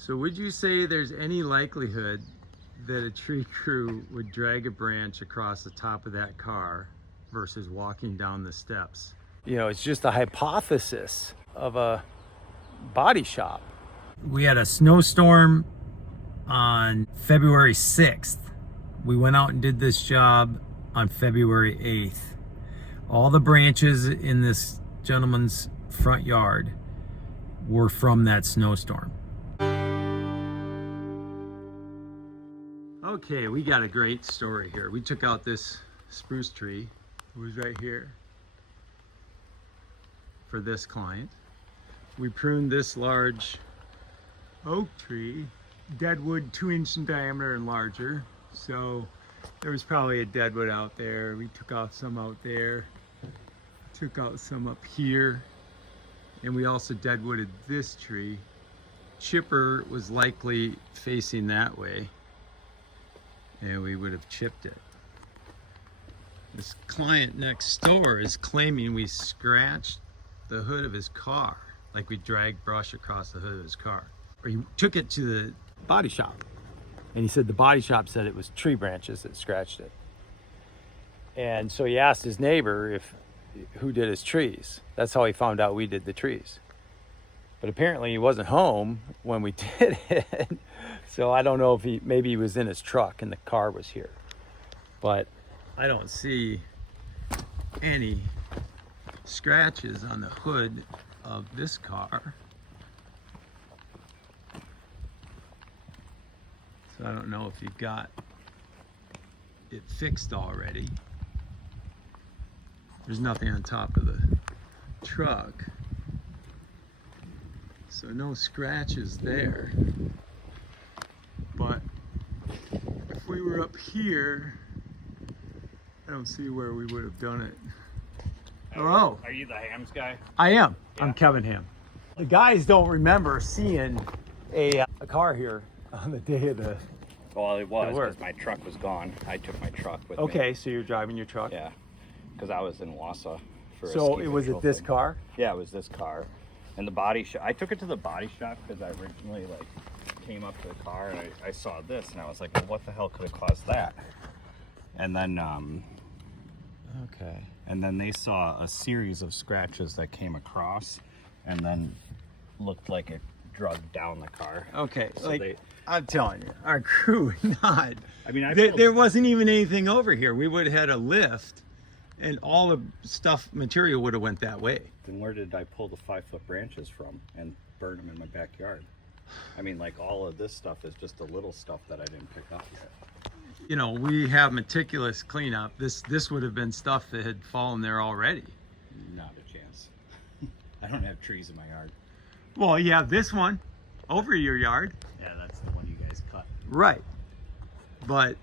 So would you say there's any likelihood that a tree crew would drag a branch across the top of that car versus walking down the steps? You know, it's just a hypothesis of a body shop. We had a snowstorm on February 6th. We went out and did this job on February 8th. All the branches in this gentleman's front yard were from that snowstorm. Okay, we got a great story here. We took out this spruce tree. It was right here for this client. We pruned this large oak tree, deadwood 2-inch in diameter and larger. So there was probably a deadwood out there. We took out some out there, took out some up here, and we also deadwooded this tree. Chipper was likely facing that way, and we would have chipped it. This client next door is claiming we scratched the hood of his car, like we dragged brush across the hood of his car. Or he took it to the body shop, and he said the body shop said it was tree branches that scratched it. And so he asked his neighbor who did his trees. That's how he found out we did the trees. But apparently he wasn't home when we did it. So I don't know if maybe he was in his truck and the car was here. But I don't see any scratches on the hood of this car. So I don't know if you've got it fixed already. There's nothing on top of the truck. So no scratches there. But if we were up here, I don't see where we would have done it. Hello. Are you the Hams guy? I am. Yeah. I'm Kevin Ham. The guys don't remember seeing a car here on the day of the... Well, it was work. because my truck was gone. I took my truck with me. Okay, so you're driving your truck? Yeah, because I was in Wausau for a So ski it was patrol it this thing. car? Yeah, it was this car. And the body shop, I took it to the body shop because I originally came up to the car and I saw this and I was like, well, what the hell could have caused that? And then Okay. and then they saw a series of scratches that came across and then looked like it drugged down the car. Okay, So like, they- I'm telling you, our crew not. I mean, There wasn't even anything over here. We would have had a lift, and all the material would have went that way. Then where did I pull the 5-foot branches from and burn them in my backyard? I mean, like all of this stuff is just the little stuff that I didn't pick up yet. You know, we have meticulous cleanup. This would have been stuff that had fallen there already. Not a chance. I don't have trees in my yard. Well, you have this one over your yard. Yeah, that's the one you guys cut. Right. But,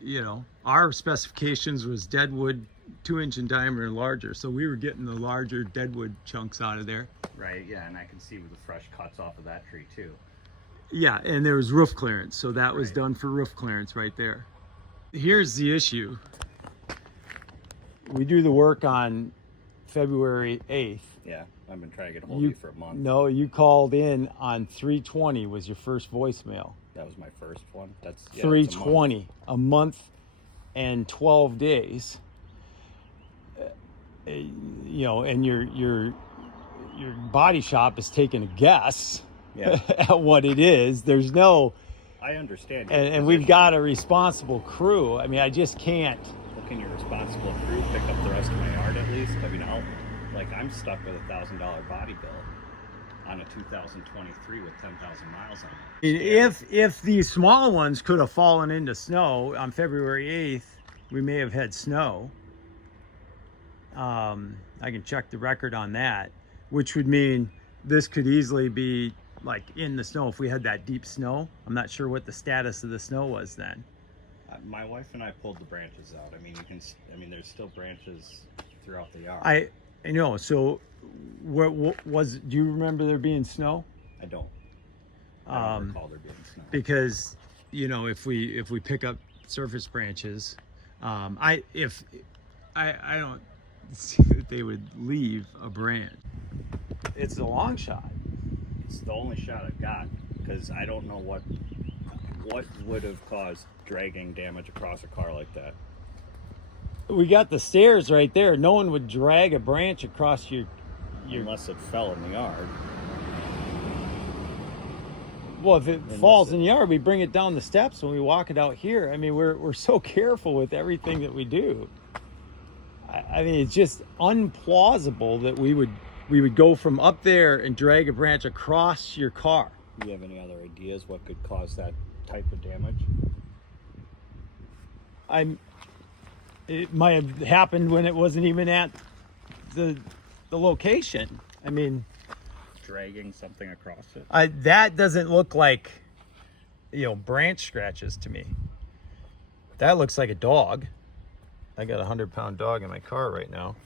you know, our specifications was deadwood 2-inch in diameter and larger. So we were getting the larger deadwood chunks out of there. Right, yeah, and I can see with the fresh cuts off of that tree too. Yeah, and there was roof clearance. So that was Right. done for roof clearance right there. Here's the issue. We do the work on February 8th. Yeah, I've been trying to get hold of you for a month. No, you called in on 320 was your first voicemail. That was my first one. That's yeah, 320, a month and 12 days. You know, and your body shop is taking a guess Yeah. at what it is. There's no, I understand. your and we've position. got a responsible crew. I mean, I just can't. Well, can your responsible crew pick up the rest of my yard at least? I mean, I'm stuck with a $1,000 body bill on a 2023 with 10,000 miles on it. If these small ones could have fallen into snow on February 8th, we may have had snow. I can check the record on that, which would mean this could easily be like in the snow if we had that deep snow. I'm not sure what the status of the snow was then. My wife and I pulled the branches out. I mean, there's still branches throughout the yard. I know. So, what was? Do you remember there being snow? I don't. I don't recall there being snow. Because, you know, if we pick up surface branches, I don't see that they would leave a branch. It's a long shot. It's the only shot I've got because I don't know what would have caused dragging damage across a car like that. We got the stairs right there. No one would drag a branch across your Unless it fell in the yard. Well, if it falls in the yard, we bring it down the steps when we walk it out here. I mean, we're so careful with everything that we do. I mean, it's just unplausible that we would go from up there and drag a branch across your car. Do you have any other ideas what could cause that type of damage? It might have happened when it wasn't even at the location. I mean, Dragging something across it? that doesn't look like, branch scratches to me. That looks like a dog. I got a 100-pound dog in my car right now.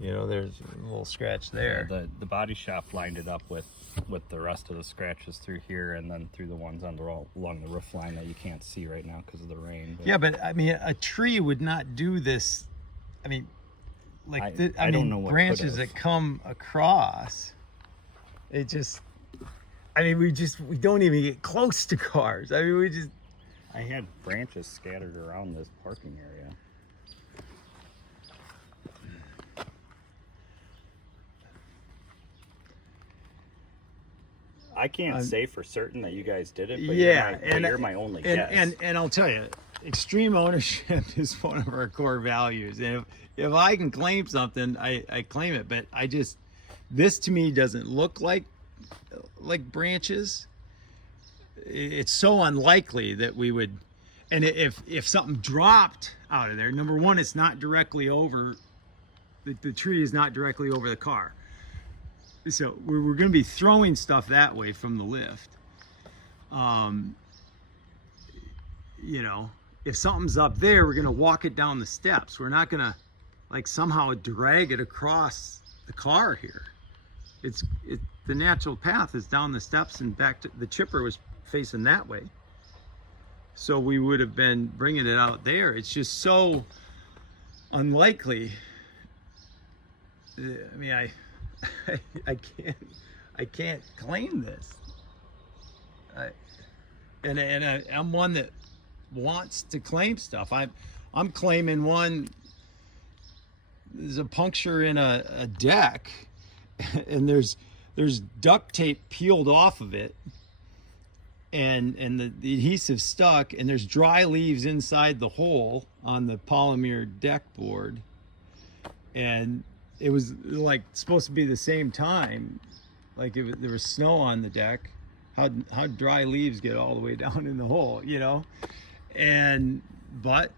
There's a little scratch there. Yeah, the body shop lined it up with the rest of the scratches through here, and then through the ones along the roof line that you can't see right now because of the rain. Yeah, but I mean, a tree would not do this. I mean, I don't know what branches that come across. It just, we don't even get close to cars. I had branches scattered around this parking area. I can't say for certain that you guys did it, but you're my only guess. And I'll tell you, extreme ownership is one of our core values. And if I can claim something, I claim it. But this to me doesn't look like branches. It's so unlikely that we would. And if something dropped out of there, number one, it's not directly over. The tree is not directly over the car. So we're going to be throwing stuff that way from the lift. If something's up there, we're going to walk it down the steps. We're not going to somehow drag it across the car here. The natural path is down the steps and back to the chipper was facing that way. So we would have been bringing it out there. It's just so unlikely. I can't claim this. I'm one that wants to claim stuff. I'm claiming one. There's a puncture in a deck, and there's duct tape peeled off of it, and the adhesive stuck, and there's dry leaves inside the hole on the polymer deck board, and it was supposed to be the same time, there was snow on the deck. How dry leaves get all the way down in the hole, but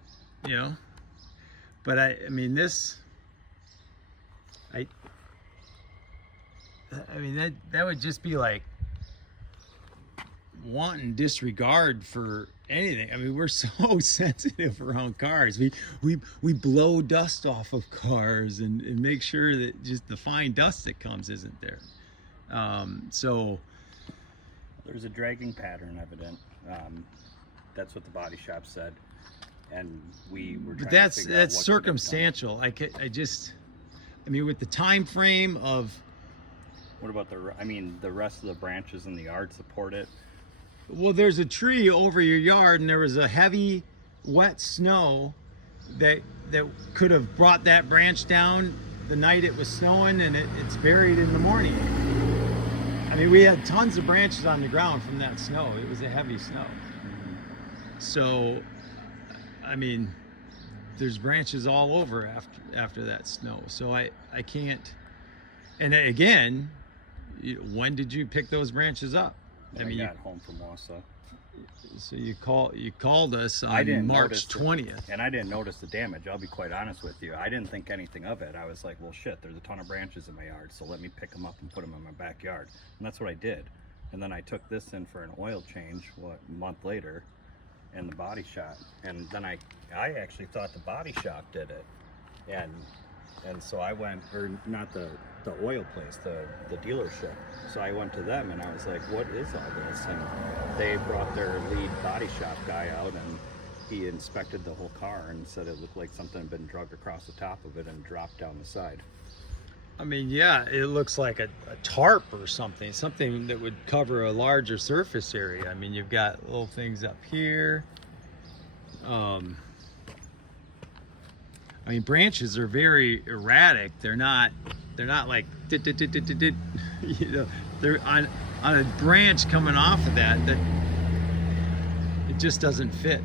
that would just be wanton disregard for anything. We're so sensitive around cars. We blow dust off of cars and make sure that just the fine dust that comes isn't there. So there's a dragging pattern evident. That's what the body shop said, and we were trying to figure out that's circumstantial. With the time frame of. What about the rest of the branches in the yard support it? Well, there's a tree over your yard, and there was a heavy, wet snow that could have brought that branch down the night it was snowing, and it's buried in the morning. We had tons of branches on the ground from that snow. It was a heavy snow. So, there's branches all over after that snow. So I can't. And again, when did you pick those branches up? I got home from Wausau. So you called us on March 20th. And I didn't notice the damage. I'll be quite honest with you. I didn't think anything of it. I was like, well, shit, there's a ton of branches in my yard, so let me pick them up and put them in my backyard. And that's what I did. And then I took this in for an oil change, a month later, in the body shop. And then I actually thought the body shop did it. And so I went, or not the oil place, the dealership. So I went to them and I was like, what is all this? And they brought their lead body shop guy out, and he inspected the whole car and said it looked like something had been dragged across the top of it and dropped down the side. I mean, yeah, it looks like a tarp or something that would cover a larger surface area. I mean, you've got little things up here. I mean, branches are very erratic. They're not like you know, they're on a branch coming off of that it just doesn't fit.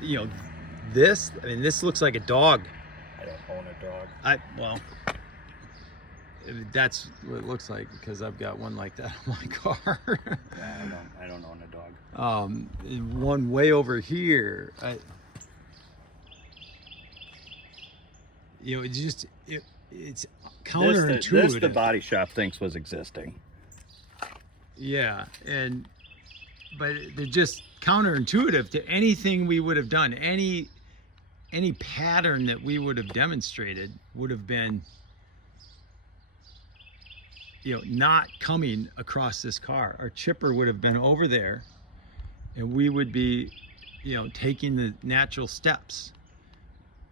You know, I mean, this looks like a dog. I don't own a dog. Well, that's what it looks like because I've got one like that on my car. Yeah, I don't own a dog. One way over here. You know, it's counterintuitive. This the body shop thinks was existing. Yeah, but they're just counterintuitive to anything we would have done. Any pattern that we would have demonstrated would have been, you know, not coming across this car. Our chipper would have been over there, and we would be, you know, taking the natural steps.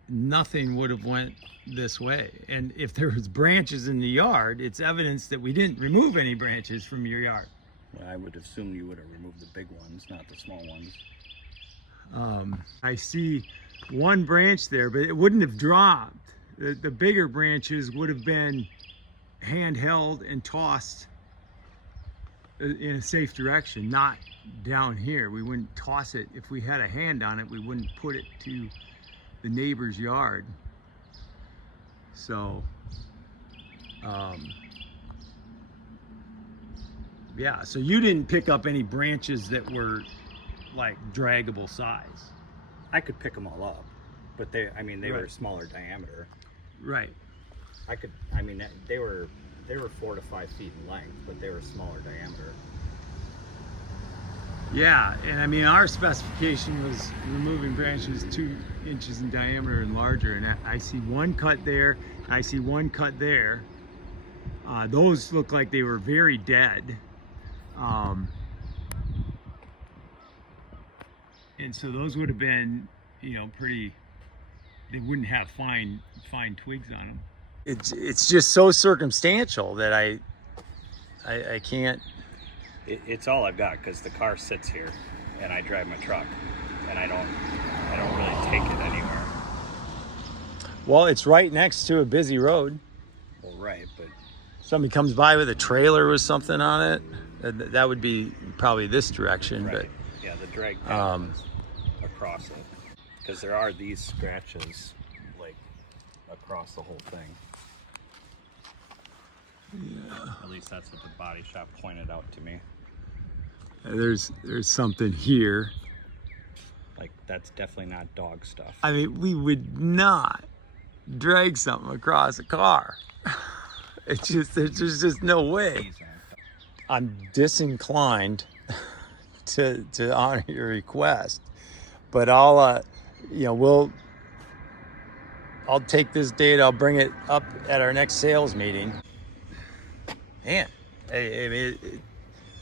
Nothing would have went this way. And if there was branches in the yard, it's evidence that we didn't remove any branches from your yard. Well, I would assume you would have removed the big ones, not the small ones. I see one branch there, but it wouldn't have dropped. The bigger branches would have been handheld and tossed in a safe direction, not down here. We wouldn't toss it. If we had a hand on it, we wouldn't put it to the neighbor's yard. So, yeah, so you didn't pick up any branches that were like draggable size. I could pick them all up, but they were smaller diameter. Right. They were 4 to 5 feet in length, but they were smaller diameter. Yeah, and I mean, our specification was removing branches 2 inches in diameter and larger, and I see one cut there, I see one cut there. Those look like they were very dead. And so those would have been, you know, they wouldn't have fine twigs on them. It's just so circumstantial that I can't. It's all I've got because the car sits here, and I drive my truck, and I don't really take it anywhere. Well, it's right next to a busy road. Well, right, but somebody comes by with a trailer with something on it, that would be probably this direction. Right. But yeah, the drag path is across it, because there are these scratches like across the whole thing. Yeah. At least that's what the body shop pointed out to me. There's something here. Like, that's definitely not dog stuff. I mean, we would not drag something across a car. There's just no way. I'm disinclined to honor your request, but I'll take this date. I'll bring it up at our next sales meeting. Man, I mean, it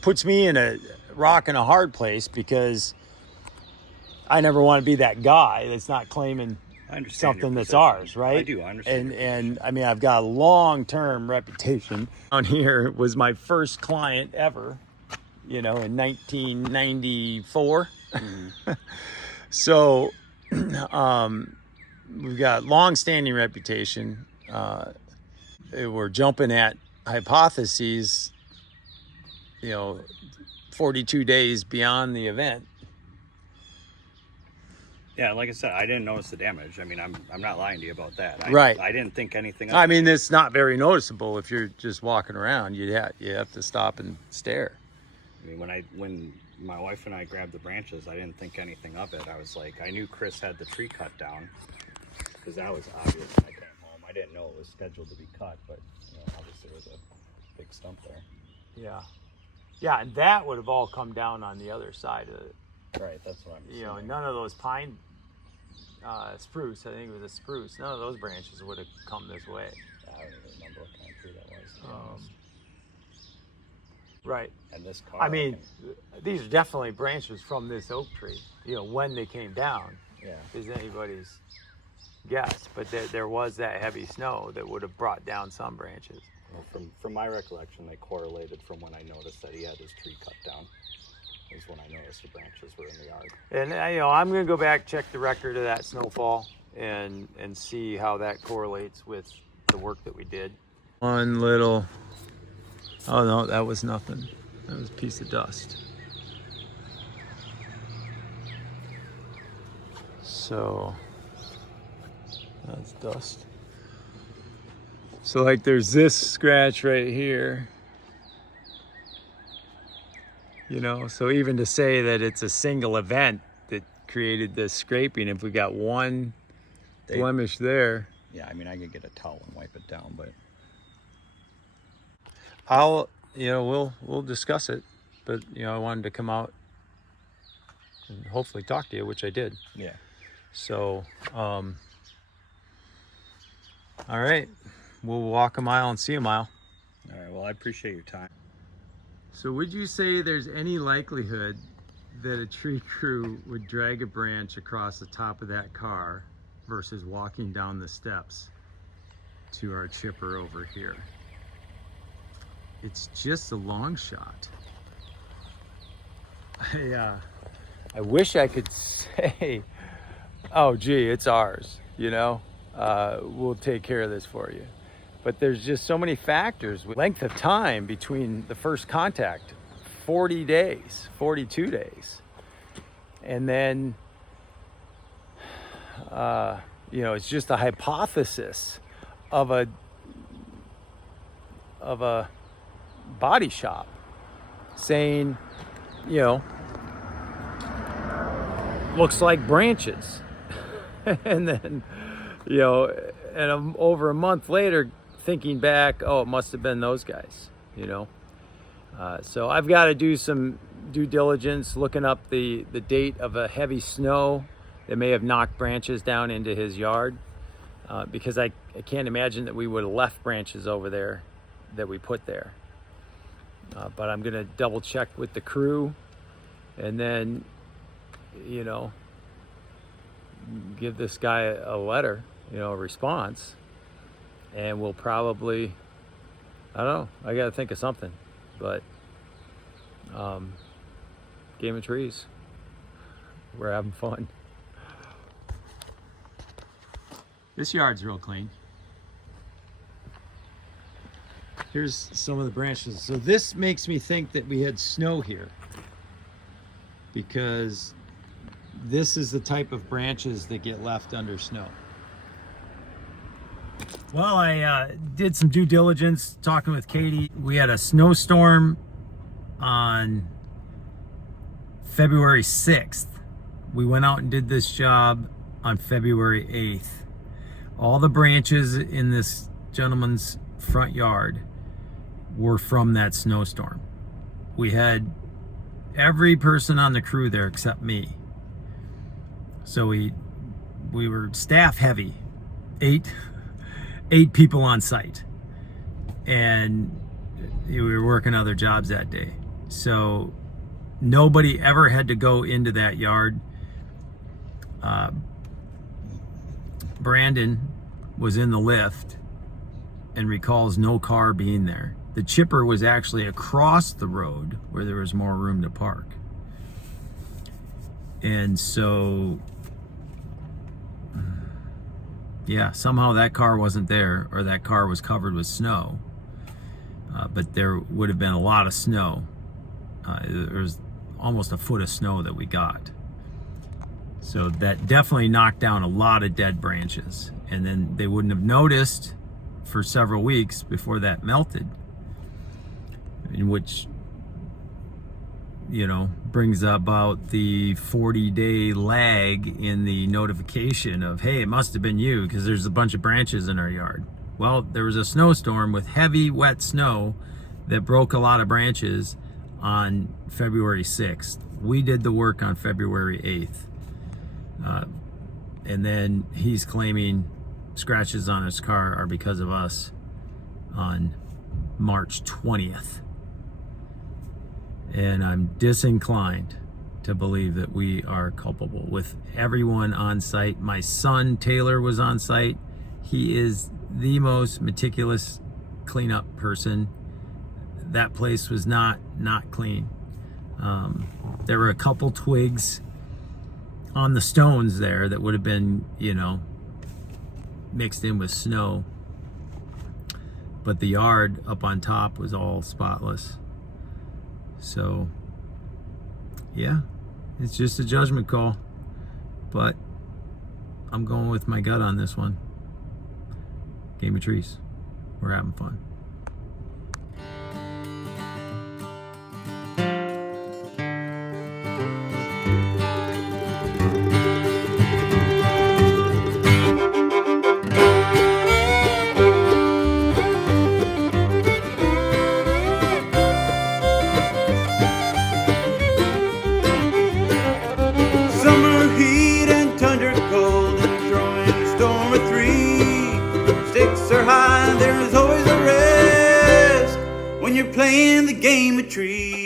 puts me in a rock and a hard place because I never want to be that guy that's not claiming something that's ours, right? I do. I understand. And I mean, I've got a long-term reputation. Down here was my first client ever, you know, in 1994. Mm-hmm. So we've got long-standing reputation. We're jumping at hypotheses, you know, 42 days beyond the event. Yeah, like I said, I didn't notice the damage. I mean, I'm not lying to you about that. Right. I didn't think anything of I it. mean, it's not very noticeable if you're just walking around. You have to stop and stare. I mean, when my wife and I grabbed the branches, I didn't think anything of it. I was like, I knew Chris had the tree cut down because that was obvious when I came home. I didn't know it was scheduled to be cut, but you know, obviously there was a big stump there. Yeah. Yeah, and that would have all come down on the other side of it. Right, that's what I'm saying. You know, none of those pine, spruce, I think it was a spruce, none of those branches would have come this way. I don't even remember what kind of tree that was, to be honest. Right. And this car, I mean, these are definitely branches from this oak tree, you know, when they came down. Yeah. Is anybody's guess, but there was that heavy snow that would have brought down some branches. Well, from my recollection, they correlated from when I noticed that he had his tree cut down. Is when I noticed the branches were in the yard. And I'm gonna go back, check the record of that snowfall and see how that correlates with the work that we did. One little, oh no, that was nothing. That was a piece of dust. So that's dust. So like there's this scratch right here. You know, so even to say that it's a single event that created this scraping, if we got one blemish there. Yeah, I mean, I could get a towel and wipe it down, but we'll discuss it. But, I wanted to come out and hopefully talk to you, which I did. Yeah. So, all right, we'll walk a mile and see a mile. All right, well, I appreciate your time. So would you say there's any likelihood that a tree crew would drag a branch across the top of that car versus walking down the steps to our chipper over here? It's just a long shot. I wish I could say, oh gee, it's ours, we'll take care of this for you. But there's just so many factors. Length of time between the first contact, 40 days, 42 days. And then, it's just a hypothesis of a body shop saying, looks like branches. And then, over a month later, thinking back, oh, it must have been those guys, So I've got to do some due diligence, looking up the date of a heavy snow that may have knocked branches down into his yard, because I can't imagine that we would have left branches over there that we put there. But I'm going to double check with the crew and then, give this guy a letter, a response. And we'll probably, I don't know, I got to think of something, but game of trees, we're having fun. This yard's real clean. Here's some of the branches. So this makes me think that we had snow here, because this is the type of branches that get left under snow. Well, I did some due diligence talking with Katie. We had a snowstorm on February 6th. We went out and did this job on February 8th. All the branches in this gentleman's front yard were from that snowstorm. We had every person on the crew there except me. So we were staff heavy, eight people on site, and we were working other jobs that day. So nobody ever had to go into that yard. Brandon was in the lift and recalls no car being there. The chipper was actually across the road where there was more room to park. And so, yeah, somehow that car wasn't there, or that car was covered with snow. But there would have been a lot of snow. There was almost a foot of snow that we got. So that definitely knocked down a lot of dead branches. And then they wouldn't have noticed for several weeks before that melted. In which, brings about the 40-day lag in the notification of, hey, it must have been you because there's a bunch of branches in our yard. Well, there was a snowstorm with heavy, wet snow that broke a lot of branches on February 6th. We did the work on February 8th. And then he's claiming scratches on his car are because of us on March 20th. And I'm disinclined to to believe that we are culpable with everyone on site. My son, Taylor, was on site. He is the most meticulous cleanup person. That place was not clean. There were a couple twigs on the stones there that would have been, you know, mixed in with snow. But the yard up on top was all spotless. So, yeah, it's just a judgment call. But I'm going with my gut on this one. Game of trees. We're having fun. Summer heat and tundra cold and throwing a storm of three. Stakes are high, there's always a risk when you're playing the game of trees.